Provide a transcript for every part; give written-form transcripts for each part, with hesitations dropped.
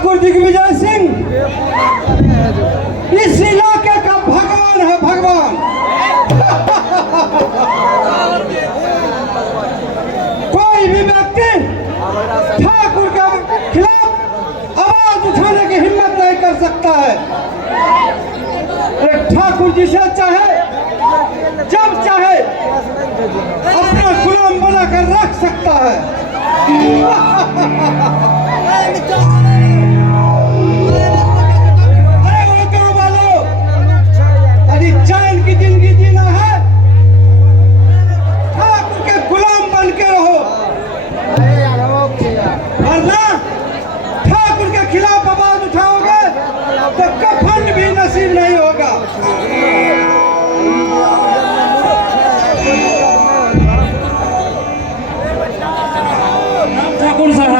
ठाकुर दिग्विजय सिंह इस इलाके का भगवान है, भगवान। कोई भी व्यक्ति ठाकुर के खिलाफ आवाज उठाने की हिम्मत नहीं कर सकता है। ठाकुर जिसे चाहे जब चाहे अपना गुलाम बनाकर रख सकता है। अरे गाँव वालों, यदि चैन की जिंदगी जीना है, ठाकुर के गुलाम बन के रहो, वरना ठाकुर के खिलाफ आवाज उठाओगे तो कफन भी नसीब नहीं होगा। ठाकुर साहब,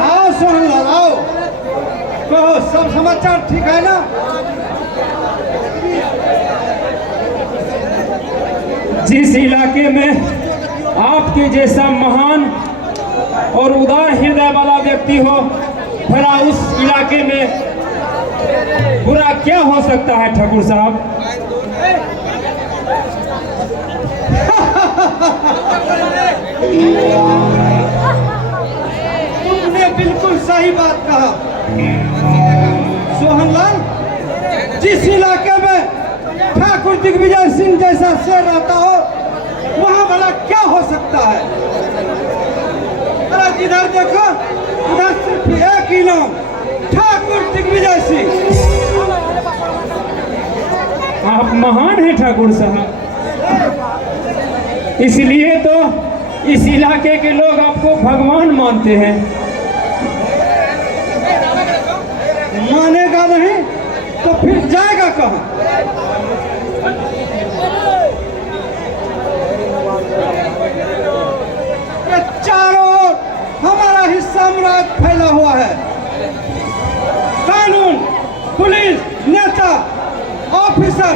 आओ सोहनलाल, आओ, कहो सब समाचार ठीक है ना? जिस इलाके में आपके जैसा महान और उदार हृदय वाला व्यक्ति हो, भला उस इलाके में बुरा क्या हो सकता है ठाकुर साहब? तुमने बिल्कुल सही बात कहा सोहनलाल। जिस इलाके में ठाकुर दिग्विजय सिंह जैसा शेर रहता हो, वहां भला क्या हो सकता है? अरे इधर देखो, उधर सिर्फ एक ही नाम, ठाकुर दिग्विजय सिंह। आप महान हैं ठाकुर साहब, इसलिए तो इस इलाके के लोग आपको भगवान मानते हैं। मानेगा नहीं तो फिर जाएगा कहाँ? ये चारों ओर हमारा ही साम्राज्य फैला हुआ है। कानून, पुलिस, नेता, ऑफिसर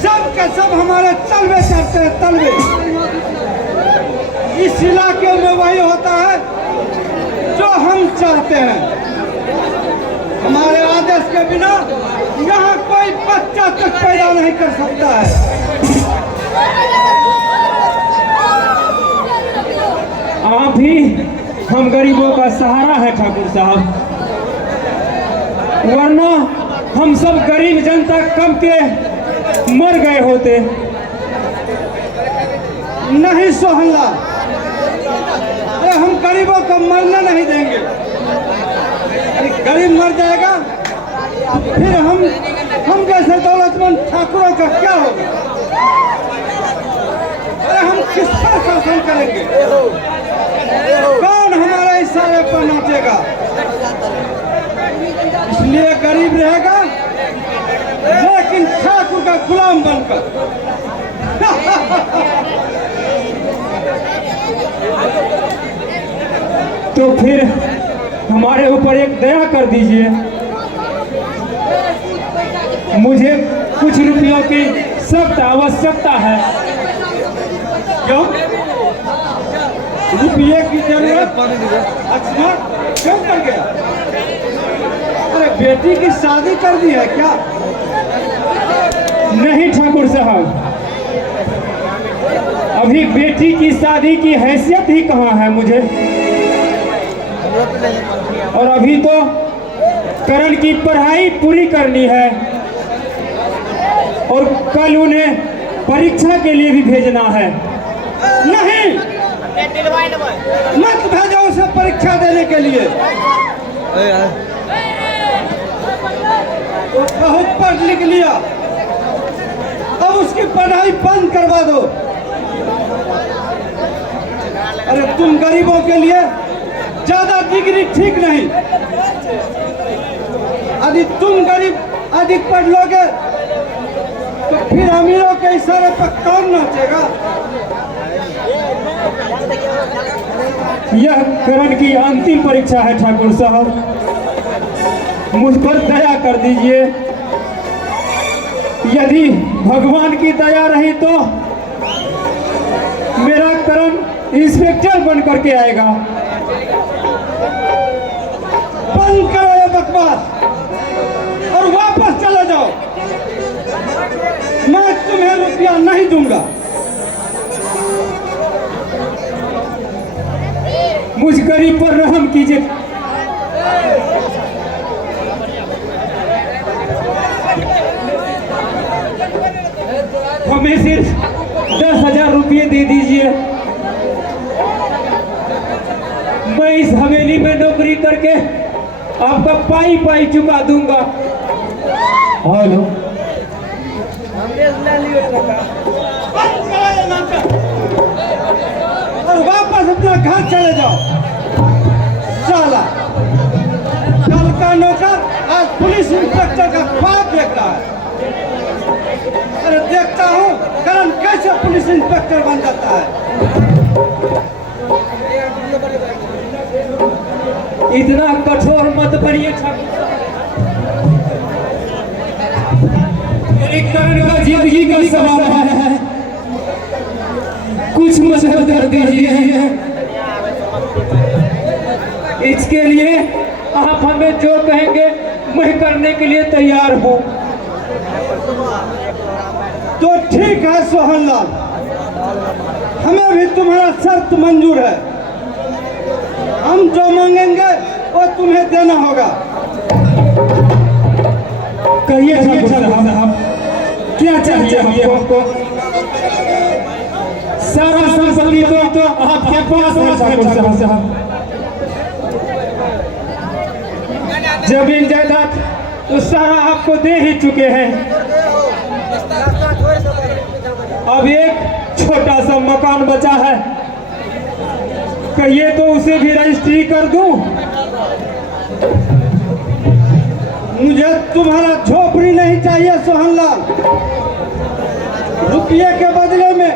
सब के सब हमारे तलवे चढ़ते हैं, तलवे। इस इलाके में वही होता है जो हम चाहते हैं। हमारे आदेश के बिना यहाँ कोई बच्चा तक पैदा नहीं कर सकता है। आप ही हम गरीबों का सहारा है ठाकुर साहब, वरना हम सब गरीब जनता कब के मर गए होते। नहीं सोहनलाल, अरे हम गरीबों को मरने नहीं देंगे। अरे गरीब मर जाएगा फिर हम जैसे दौलतमंद ठाकुरों का क्या होगा? अरे हम किस पर शासन करेंगे? कौन हमारे इशारे पर नाचेगा? इसलिए गरीब रहेगा लेकिन ठाकुर का गुलाम बनकर। तो फिर हमारे ऊपर एक दया कर दीजिए, मुझे कुछ रुपयों की सख्त आवश्यकता है। क्यों? रुपये की जरूरत? अच्छा, क्यों कर गया? अरे बेटी की शादी कर दी है क्या? नहीं ठाकुर साहब, अभी बेटी की शादी की हैसियत ही कहाँ है मुझे, और अभी तो करण की पढ़ाई पूरी करनी है और कल उन्हें परीक्षा के लिए भी भेजना है। नहीं, मत भेजो उसे परीक्षा देने के लिए। वो बहुत पढ़ लिख लिया, अब उसकी पढ़ाई बंद करवा दो। अरे तुम गरीबों के लिए ज्यादा डिग्री ठीक नहीं। यदि तुम गरीब अधिक पढ़ लोगे तो फिर अमीरों के इशारे पर कौन नाचेगा? यह करण की अंतिम परीक्षा है ठाकुर साहब, मुझ पर दया कर दीजिए। यदि भगवान की दया रही तो मेरा करण इंस्पेक्टर बन करके आएगा। पैसा नहीं दूंगा। मुझ गरीब पर रहम कीजिए। हमें सिर्फ 10,000 रुपये दे दीजिए। मैं इस हवेली में नौकरी करके आपका पाई पाई चुका दूंगा। हेलो, और वापस अपना घर चले जाओ। साला कल का नौकर आज पुलिस इंस्पेक्टर का ख्वाब देख रहा है। अरे देखता हूँ करण कैसे पुलिस इंस्पेक्टर बन जाता है। इतना कठोर मत बनिए ठाकुर। मेरे करण का जिंदगी का सवाल है, कुछ मदद कर दीजिए। इसके लिए आप हमें जो कहेंगे मैं करने के लिए तैयार हूँ। तो ठीक है सोहनलाल, हमें भी तुम्हारा शर्त मंजूर है। हम जो मांगेंगे वो तुम्हें देना होगा। कहिए ठाकुर साहब, क्या चाहिए आपको? सारा संपत्ति तो आपके पास है ठाकुर साहब। जमीन जायदाद तो सारा आपको दे ही चुके हैं। अब एक छोटा सा मकान बचा है, कहिए तो उसे भी रजिस्ट्री कर दूं। मुझे तुम्हारा झोपड़ी नहीं चाहिए सोहनलाल। रुपये के बदले में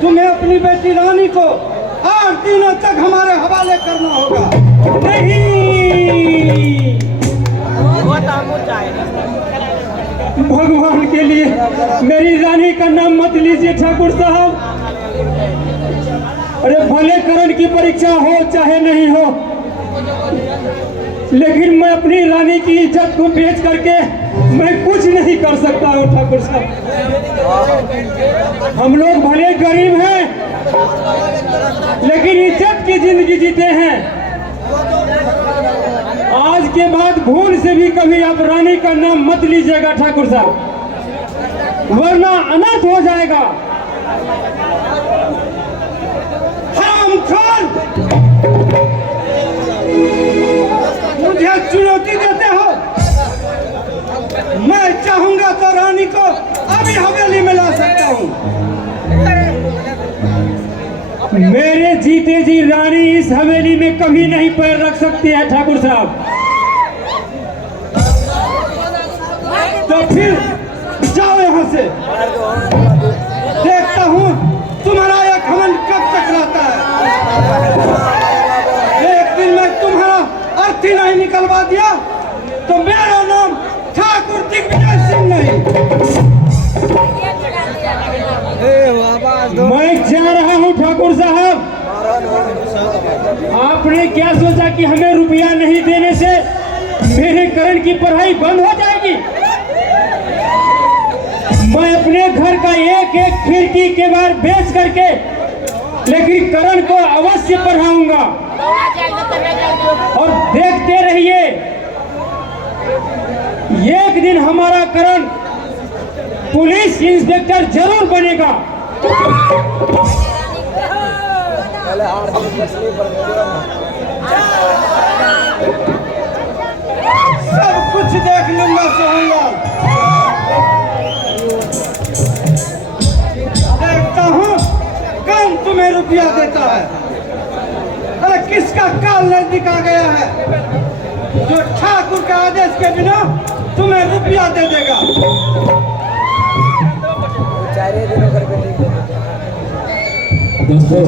तुम्हें अपनी बेटी रानी को 8 दिनों तक हमारे हवाले करना होगा। नहीं, भगवान के लिए मेरी रानी का नाम मत लीजिए ठाकुर साहब। अरे भले करण की परीक्षा हो चाहे नहीं हो, लेकिन मैं अपनी रानी की इज्जत को बेच करके मैं कुछ नहीं कर सकता हूँ ठाकुर साहब। हम लोग भले गरीब हैं, लेकिन इज्जत की जिंदगी जीते हैं। आज के बाद भूल से भी कभी आप रानी का नाम मत लीजिएगा ठाकुर साहब, वरना अनर्थ हो जाएगा। हरामखोर, मुझे चुनौती देते हो। मैं चाहूंगा तो रानी को अभी हवेली में ला सकता हूँ। मेरे जीते जी रानी इस हवेली में कभी नहीं पैर रख सकती है ठाकुर साहब। तो फिर जाओ यहाँ से। देखता हूँ तुम्हारा यह घमंड कब तक रहता है। एक दिन मैं तुम्हारा अर्थी नहीं निकलवा दिया तो मेरा नाम ठाकुर दिग्विजय सिंह नहीं। मैं जा रहा हूँ ठाकुर साहब। आपने क्या सोचा कि हमें रुपया नहीं देने से मेरे करण की पढ़ाई बंद हो जाएगी? मैं अपने घर का एक एक खिड़की के बार बेच करके लेकिन करण को अवश्य पढ़ाऊंगा। और देखते रहिए, एक दिन हमारा करण पुलिस इंस्पेक्टर जरूर बनेगा। सब कुछ देख लूंगा सोहनलाल। देखता हूँ कौन तुम्हें रुपया देता है। अरे किसका काल नजदीक आ गया है जो ठाकुर के आदेश के बिना तुम्हें रुपया दे देगा। दोस्तों,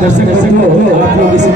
दर्शक बंधु, आप लोग इसे